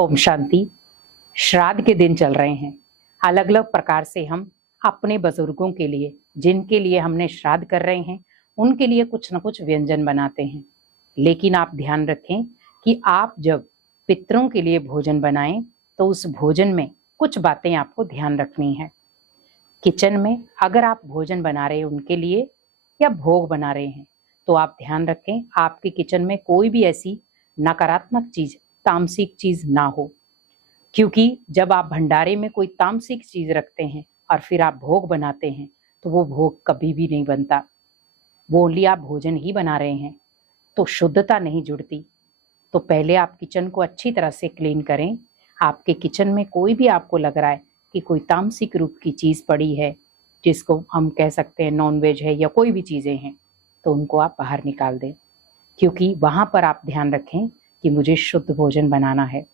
ओम शांति। श्राद्ध के दिन चल रहे हैं। अलग अलग प्रकार से हम अपने बुजुर्गों के लिए, जिनके लिए हमने श्राद्ध कर रहे हैं, उनके लिए कुछ न कुछ व्यंजन बनाते हैं। लेकिन आप ध्यान रखें कि आप जब पितरों के लिए भोजन बनाएं तो उस भोजन में कुछ बातें आपको ध्यान रखनी है। किचन में अगर आप भोजन बना रहे हैं उनके लिए या भोग बना रहे हैं तो आप ध्यान रखें आपके किचन में कोई भी ऐसी नकारात्मक चीज, तामसिक चीज ना हो। क्योंकि जब आप भंडारे में कोई तामसिक चीज रखते हैं और फिर आप भोग बनाते हैं तो वो भोग कभी भी नहीं बनता। वो ओनली आप भोजन ही बना रहे हैं तो शुद्धता नहीं जुड़ती। तो पहले आप किचन को अच्छी तरह से क्लीन करें। आपके किचन में कोई भी आपको लग रहा है कि कोई तामसिक रूप की चीज पड़ी है, जिसको हम कह सकते हैं नॉनवेज है या कोई भी चीजें हैं, तो उनको आप बाहर निकाल दें। क्योंकि वहां पर आप ध्यान रखें कि मुझे शुद्ध भोजन बनाना है।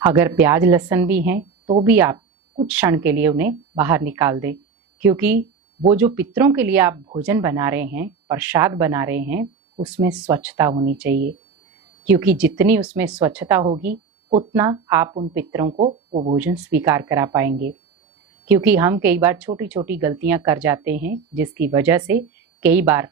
अगर प्याज लहसुन भी हैं तो भी आप कुछ क्षण के लिए उन्हें बाहर निकाल दें। क्योंकि वो जो पितरों के लिए आप भोजन बना रहे हैं, प्रसाद बना रहे हैं, उसमें स्वच्छता होनी चाहिए। क्योंकि जितनी उसमें स्वच्छता होगी उतना आप उन पितरों को वो भोजन स्वीकार करा पाएंगे। क्योंकि हम कई बार छोटी छोटी गलतियां कर जाते हैं, जिसकी वजह से कई बार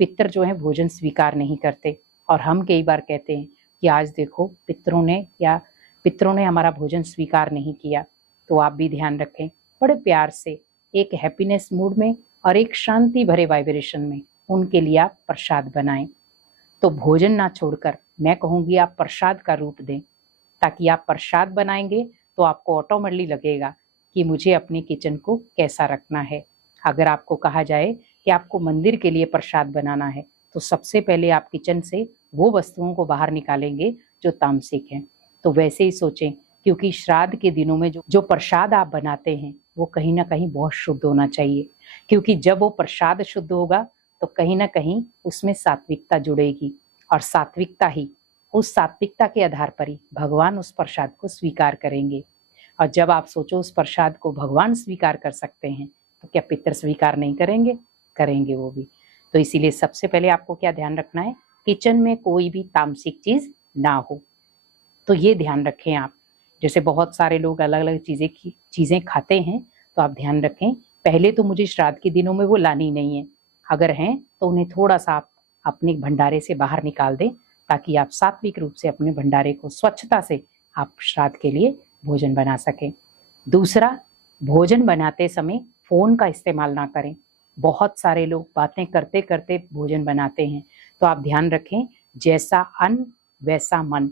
पितर जो है भोजन स्वीकार नहीं करते। और हम कई बार कहते हैं कि आज देखो पितरों ने हमारा भोजन स्वीकार नहीं किया। तो आप भी ध्यान रखें, बड़े प्यार से एक हैप्पीनेस मूड में और एक शांति भरे वाइब्रेशन में उनके लिए आप प्रसाद बनाएं। तो भोजन ना छोड़कर मैं कहूँगी आप प्रसाद का रूप दें, ताकि आप प्रसाद बनाएंगे तो आपको ऑटोमेटिकली लगेगा कि मुझे अपने किचन को कैसा रखना है। अगर आपको कहा जाए कि आपको मंदिर के लिए प्रसाद बनाना है तो सबसे पहले आप किचन से वो वस्तुओं को बाहर निकालेंगे जो तामसिक हैं। तो वैसे ही सोचें, क्योंकि श्राद्ध के दिनों में जो प्रसाद आप बनाते हैं वो कहीं ना कहीं बहुत शुद्ध होना चाहिए। क्योंकि जब वो प्रसाद शुद्ध होगा तो कहीं ना कहीं उसमें सात्विकता जुड़ेगी, और उस सात्विकता के आधार पर ही भगवान उस प्रसाद को स्वीकार करेंगे। और जब आप सोचो उस प्रसाद को भगवान स्वीकार कर सकते हैं तो क्या पितर स्वीकार नहीं करेंगे? करेंगे वो भी। तो इसीलिए सबसे पहले आपको क्या ध्यान रखना है, किचन में कोई भी तामसिक चीज ना हो। तो ये ध्यान रखें आप। जैसे बहुत सारे लोग अलग अलग चीजें खाते हैं, तो आप ध्यान रखें पहले तो मुझे श्राद्ध के दिनों में वो लानी नहीं है। अगर हैं तो उन्हें थोड़ा सा आप अपने भंडारे से बाहर निकाल दें, ताकि आप सात्विक रूप से अपने भंडारे को स्वच्छता से आप श्राद्ध के लिए भोजन बना सकें। दूसरा, भोजन बनाते समय फोन का इस्तेमाल ना करें। बहुत सारे लोग बातें करते करते भोजन बनाते हैं। तो आप ध्यान रखें, जैसा अन्न वैसा मन।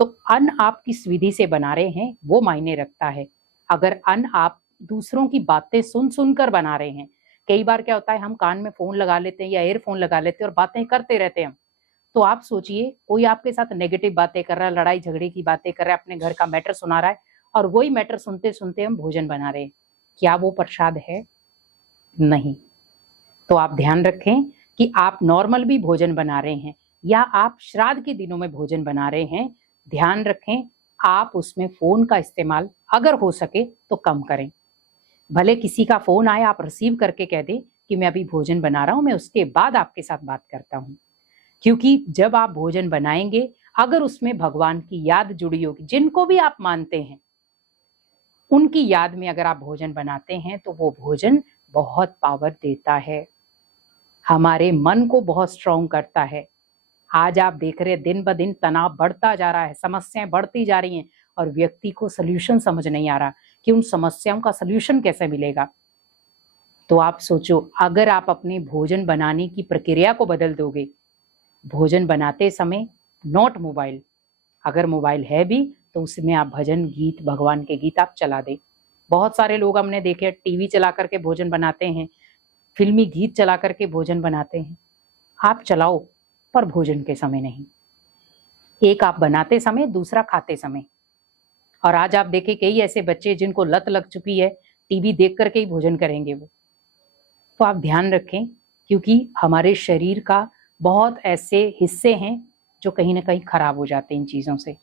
तो अन्न आप किस विधि से बना रहे हैं वो मायने रखता है। अगर अन्न आप दूसरों की बातें सुन सुनकर बना रहे हैं, कई बार क्या होता है हम कान में फोन लगा लेते हैं या एयरफोन लगा लेते हैं और बातें करते रहते हैं। तो आप सोचिए, कोई आपके साथ नेगेटिव बातें कर रहा है, लड़ाई झगड़े की बातें कर रहा है, अपने घर का मैटर सुना रहा है, और वही मैटर सुनते सुनते हम भोजन बना रहे हैं। क्या वो प्रसाद है? नहीं। तो आप ध्यान रखें कि आप नॉर्मल भी भोजन बना रहे हैं या आप श्राद्ध के दिनों में भोजन बना रहे हैं, ध्यान रखें आप उसमें फोन का इस्तेमाल अगर हो सके तो कम करें। भले किसी का फोन आए, आप रिसीव करके कह दें कि मैं अभी भोजन बना रहा हूं, मैं उसके बाद आपके साथ बात करता हूं। क्योंकि जब आप भोजन बनाएंगे, अगर उसमें भगवान की याद जुड़ी होगी, जिनको भी आप मानते हैं उनकी याद में अगर आप भोजन बनाते हैं तो वो भोजन बहुत पावर देता है, हमारे मन को बहुत स्ट्रांग करता है। आज आप देख रहे हैं दिन ब दिन तनाव बढ़ता जा रहा है, समस्याएं बढ़ती जा रही हैं, और व्यक्ति को सल्यूशन समझ नहीं आ रहा कि उन समस्याओं का सल्यूशन कैसे मिलेगा। तो आप सोचो, अगर आप अपने भोजन बनाने की प्रक्रिया को बदल दोगे, भोजन बनाते समय नॉट मोबाइल, अगर मोबाइल है भी तो उसमें आप भजन गीत, भगवान के गीत आप चला दें। बहुत सारे लोग हमने देखे टीवी चला करके भोजन बनाते हैं, फिल्मी गीत चला करके भोजन बनाते हैं। आप चलाओ पर भोजन के समय नहीं। एक आप बनाते समय, दूसरा खाते समय। और आज आप देखें कई ऐसे बच्चे जिनको लत लग चुकी है, टीवी देख करके ही भोजन करेंगे वो। तो आप ध्यान रखें, क्योंकि हमारे शरीर का बहुत ऐसे हिस्से हैं जो कहीं ना कहीं खराब हो जाते हैं इन चीजों से।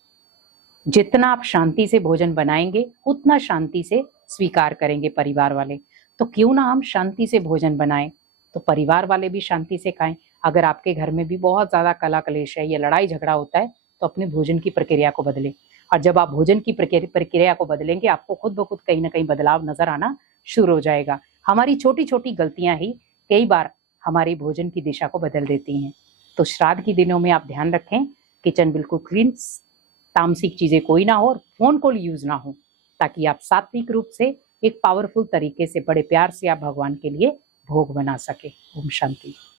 जितना आप शांति से भोजन बनाएंगे उतना शांति से स्वीकार करेंगे परिवार वाले। तो क्यों ना हम शांति से भोजन बनाएं, तो परिवार वाले भी शांति से खाएं। अगर आपके घर में भी बहुत ज्यादा कला कलेश है या लड़ाई झगड़ा होता है तो अपने भोजन की प्रक्रिया को बदलें। और जब आप भोजन की प्रक्रिया को बदलेंगे, आपको खुद ब खुद कहीं ना कहीं बदलाव नजर आना शुरू हो जाएगा। हमारी छोटी छोटी गलतियां ही कई बार हमारी भोजन की दिशा को बदल देती हैं। तो श्राद्ध के दिनों में आप ध्यान रखें, किचन बिल्कुल क्लीन, तामसिक चीजें कोई ना हो और फोन कॉल यूज ना हो, ताकि आप सात्विक रूप से एक पावरफुल तरीके से बड़े प्यार से आप भगवान के लिए भोग बना सके। ओम शांति।